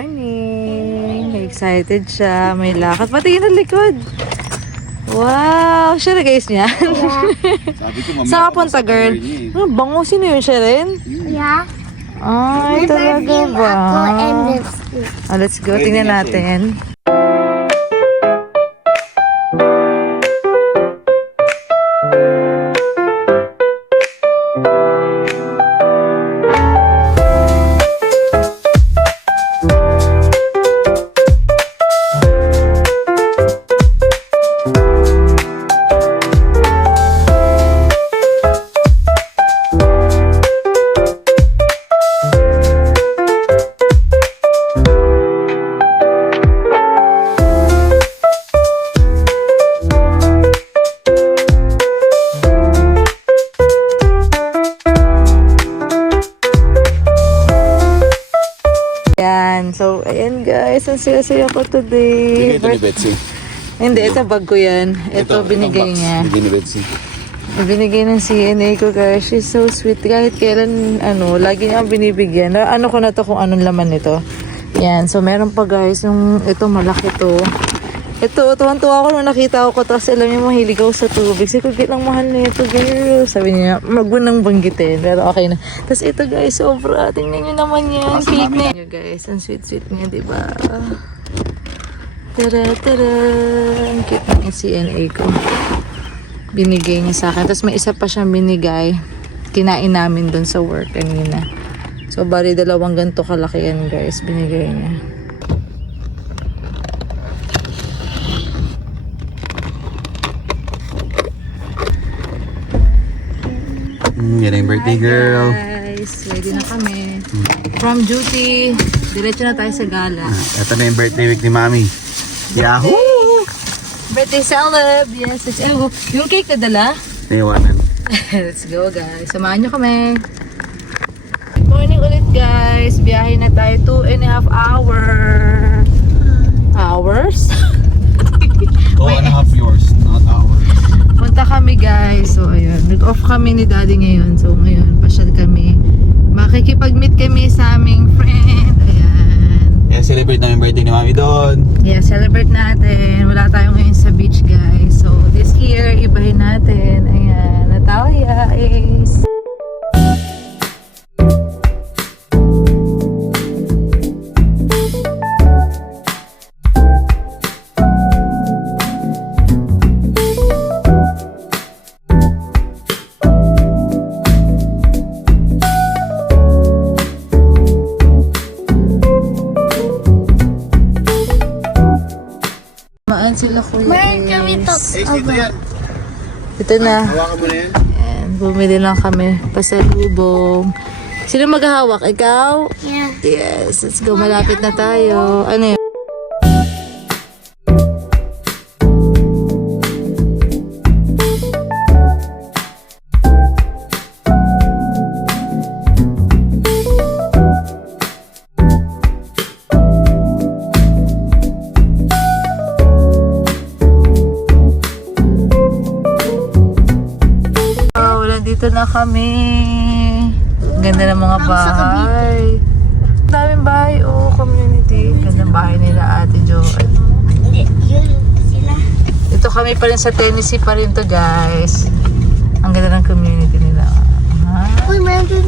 morning. Excited siya. May lakad. Pati yung likod. Wow! Siya na guys niya. Sabi ko, mamaya Saan ka pa punta, sa girl? eh. Bango, sino yun? Siya rin? Yeah. Ay, talaga ba? Ako and lipstick. Let's go. Tingnan natin. So, ayan guys, ang saya-saya ko today. Bigay ito ni Betsy. Hindi, ito bag ko yan. Ito binigay niya. Bigay ni Betsy. Binigay ng CNA ko guys. She's so sweet. Kahit kailan, lagi niya akong binibigyan. Ano ko na to kung anong laman nito. Yan. So, meron pa guys. Yung, ito, malaki to. Ito, tuwan-tuwa ako nung nakita ko. Tapos alam niya, mahilig ako sa tubig. Sabi ko, lang mahal na ito, girl. Sabi niya, magmunang banggitin. Pero okay na. Tapos ito guys, sobra. Tingnan niyo naman yan. Cake na yan. Guys, ang sweet-sweet niya, diba? Tada-tada. Ang cute na yung CNA ko. Binigay niya sa akin. Tapos may isa pa siyang binigay. Kinain namin dun sa work kanina. So, bari dalawang ganito kalaki yan guys. Binigay niya. Yan ang birthday girl. Guys, ready na kami. From duty, diretso na tayo sa gala. Ito na yung birthday week ni Mami. Yahoo! Birthday celeb! Yes, it's yung cake na dala. Naiwanan. Let's go guys. Samahan nyo kami. Good morning ulit guys. Biyahe na tayo 2.5 hours. 2.5 yours, not ours. Punta kami guys. So ayun, nag-off kami ni daddy ngayon. So ngayon, pasyal kami. Makikipag-meet kami sa aming friend. Ayan. Yeah, celebrate namin birthday ni Mami doon. Yeah, celebrate natin. Wala tayo ngayon sa beach guys. So this year, ibahin natin. Ayan, Natalia is... sila kuya Meron kami is. top. yan. Ito na. Hawakan mo na yan. Ayan, bumili lang kami. Pasalubong. Sino maghahawak? Ikaw? Yeah. Yes, let's go. Malapit na tayo. Ano yun? Dito na kami. Ganda ng mga bahay. Daming bahay. Oh, community. Ganda ng bahay nila Ate Jo. Hindi, yun sila. Ito kami pa rin sa Tennessee pa rin to guys. Ang ganda ng community nila. Uy, meron din.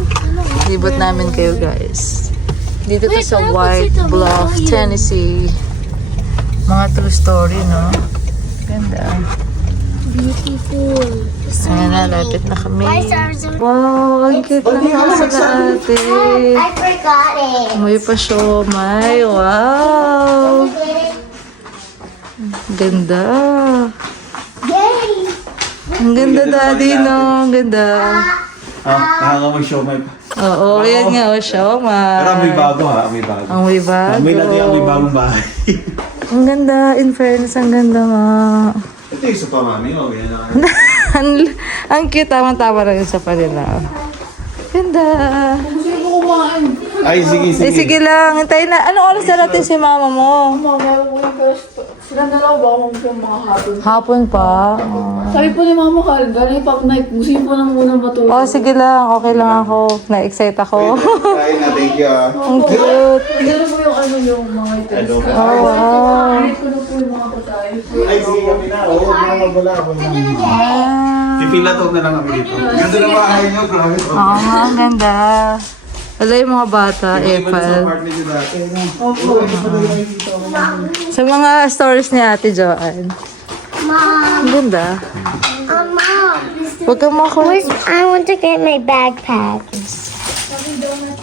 Libot namin kayo guys. Dito to Wait, sa tapos White ito, Bluff, malayo. Tennessee. Mga true story, no? Ganda. Beautiful. Ayan na, lapit na kami. Why stars are... Wow, ang cute lang sila ate. I forgot it. May pa siomay. Wow. Ganda. Yay! Ang ganda daddy, no? Ang ganda. Nakakamay show may. Oo, yan nga, o siomay. Pero may bago ha, may bago. Ang may bago. May lagi ang may bagong bahay. Ang ganda, in fairness, ang ganda nga. Ito yung isa pa Mami, oh. Yan na. Ang cute, tama-tama lang yun sa panila. Ganda. Sino kumain? Ay, sige, sige. Eh, sige lang. Hintayin na. Anong oras na natin si mama mo? Silang dalawa ba kung mga hapon? Hapon pa. Sabi po ni Mama Carl, galing pag night, musin po na muna matulog. Oh, sige lang. Okay lang ako. Na-excite ako. Ay, na, thank you. Ang cute. Gano'n po yung ano yung mga items. Oh, wow. Galit ko na po yung mga pagkain. Ay, sige kami na. Oo, hindi na mabala ako na. Ah. Pipilatog na lang kami dito. Ganda na bahay nyo, grabe. Oo nga, ang ganda. Wala yung mga bata, Iba sa Epal. apartment nyo dati. Sa mga stories ni Ate Joanne. Mom. Ang ganda. Mom. Huwag kang makulit. I want to get my backpack.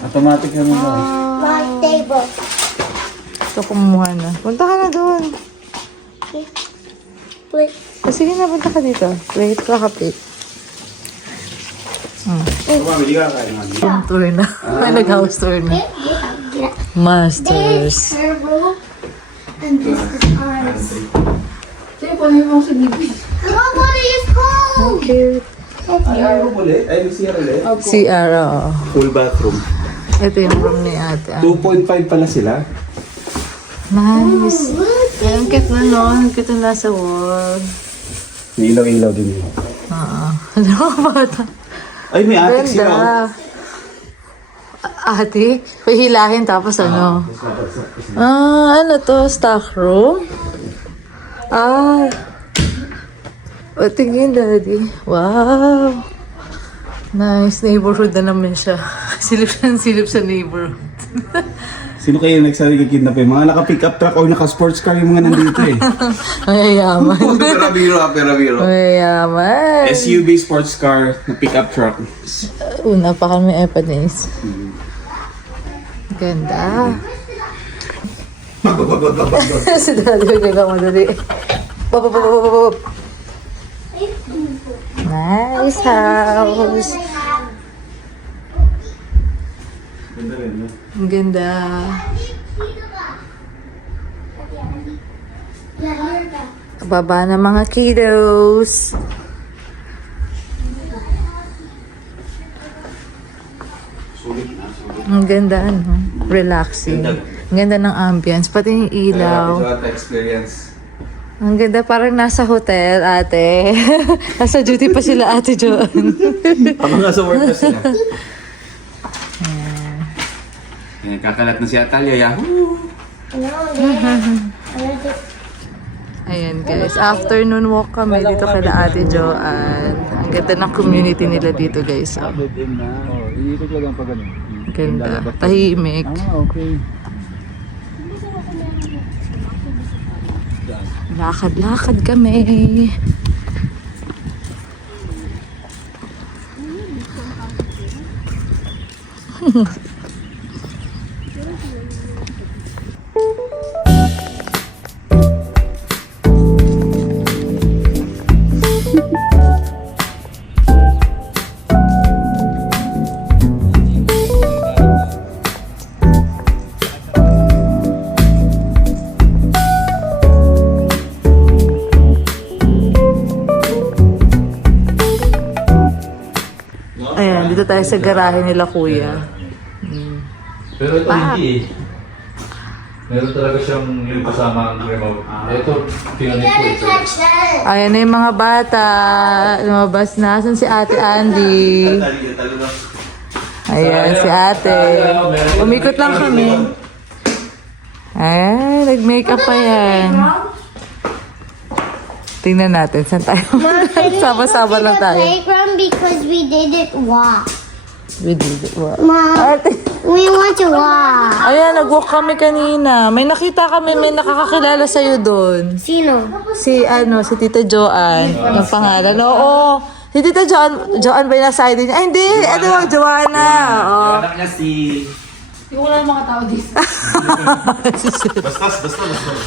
Automatic naman ba? My table. Ito, kumuha na. Punta ka na doon. Wait. Oh, sige na, punta ka dito. Wait, kakapit. Mami, di ka kain, mami. Home tour na. May nag-house tour na. Masters. Her room. And this is ours. Sige po na yung mga signibig. Nobody is cold. Cute. Ay, araw ulit? Ay, may CR ulit? CR, oo. Full bathroom. Ito yung room ni Ate. 2.5 pala sila. Nice. Ay, ang cute na, no? Ang cute na nasa wall. May ilaw-ilaw din yun. Oo. Ano mga bata? Ay, may attic sila. Ganda. Ate, pahilahin tapos ano? Ano to? Stock room? O, tingin, Daddy. Wow. Nice. Neighborhood na naman siya. Silip sa neighborhood. Sino kayo nagsabi kidnapin? Mga naka-pick up truck o naka-sports car yung mga nandito eh. Mayayaman. Pero biro. Mayayaman. SUV sports car na pick up truck. Una pa kami Epanis. Ganda. Si Daddy nagkamadali. Bop. Nice house. Ang ganda. Baba ng mga kiddos. Ang ganda, ano? Relaxing. Ang ganda ng ambience. Pati yung ilaw. Experience. Ang ganda, parang nasa hotel, ate. Nasa duty pa sila, Ate Joanne. Ako nga sa work na sila. Ayan, kakalat na si Atalia. Yahoo! Ayan guys, afternoon walk kami dito kay Ate Joanne. Ang ganda ng community nila dito guys. Oh. Iikot lang pa ganun. Ganda, tahimik. Okay. Lakad-lakad kami. Ayan, dito tayo sa garahe nila kuya. Pero ito hindi eh. Meron talaga siyang yung kasama ang remote. Ito, pinanit ko ito. Ayan na yung mga bata. Lumabas na. Asan si Ate Andy? Ayan, si Ate. Umikot lang kami. Ay, nag-makeup pa yan. Tingnan natin. Saan tayo? Sama-sama lang tayo. Playground because we didn't walk. We did it. Wow. Mom, Ate. we want to walk. Ayan, nag-walk kami kanina. May nakita kami, may nakakakilala sa'yo doon. Sino? Si Tita Joanne. Ang pangalan. Oo. Si Tita Joanne ba yung nasa ID niya? Ay, hindi. Joanna. Oo. Anak niya si... Yung wala mga tao dito.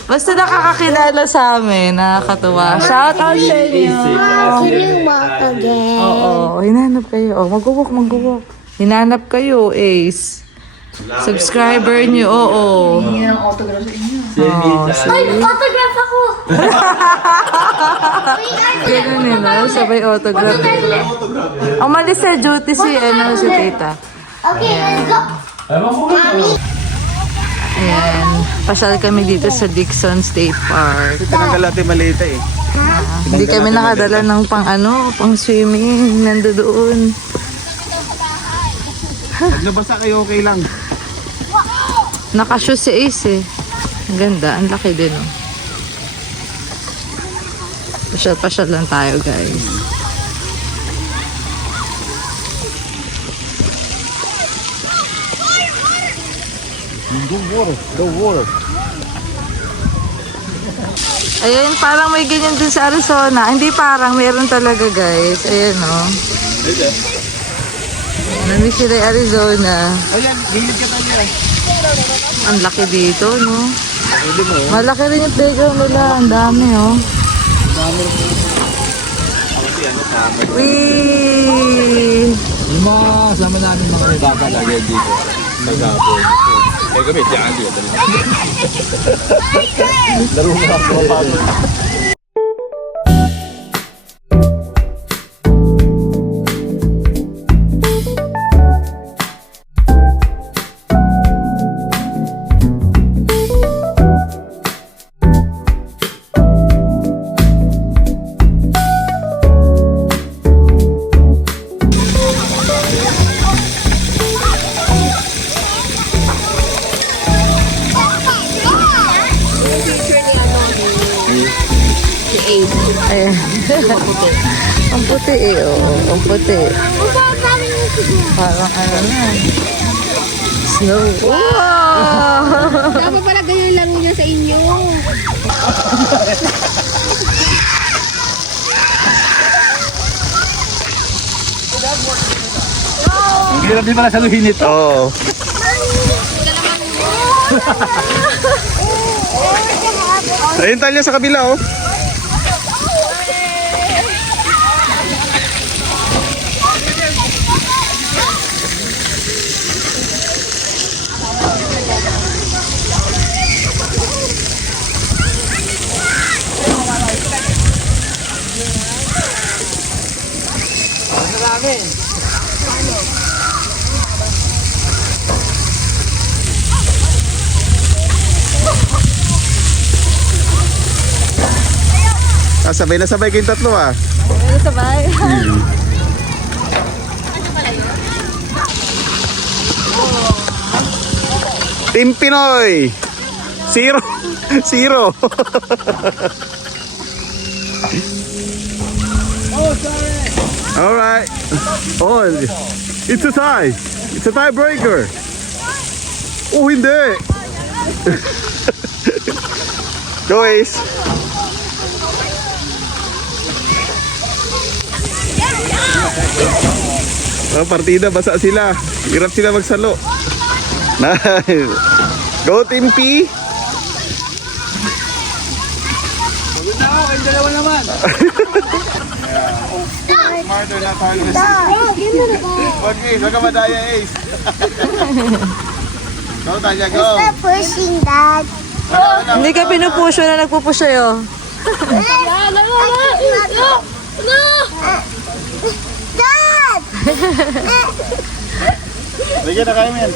Basta nakakakilala sa amin. Nakakatuwa. Shout out sa inyo. Mom, can you walk again? Oo. Hinanap kayo. Oh, mag-walk. Hinanap kayo, Ace. Subscriber niyo, oo. Hindi ng autograph sa inyo. Ay, autograph ako! Ganun nila. Sabay autograph. Umalis sa duty si Tita. Okay, let's go. Ewan ko ba? Ayan, pasyal kami dito sa Dixon State Park. Tinanggal natin malita eh. Hindi kami nakadala ng pang swimming. Nandoon. Pag nabasa kayo, okay lang. Nakashoes si Ace eh. Ang ganda, ang laki din oh. Pasyal lang tayo guys. Go water. Ayan, parang may ganyan din sa Arizona. Hindi parang, meron talaga guys. Ayan oh. Namiss sila yung Arizona. Ayan, gilid ka tayo. Ang laki dito, no? Malaki rin yung playground nila. Ang dami, oh. Wee! Yung mga sama namin mga baka lagi dito. Nag-apoy. Eh kami, tiyan dito. Laro mo ako paano. Ayan. Ang puti eh, oh. Ang puti. Parang ano na. Snow. Wow! Dapat pala ganyan laro niya sa inyo. Hirap din pala saluhin ito. Oo. Ayun tayo sa kabila, oh. Sabay na sabay kayong tatlo ah. Ano sabay? Team Pinoy! Zero! Zero! Alright. Oh, it's a tie. It's a tiebreaker. Oh, hindi. Go Ace. Oh, partida, basa sila. Hirap sila magsalo. Nice. Go Team P. Smarter na tayo. Wag Ace, wag ka madaya Ace. Go Tanya, go. Stop pushing, Dad. Hindi ka pinupusyo na nagpupusyo yun. Dad! Bigyan na kayo men.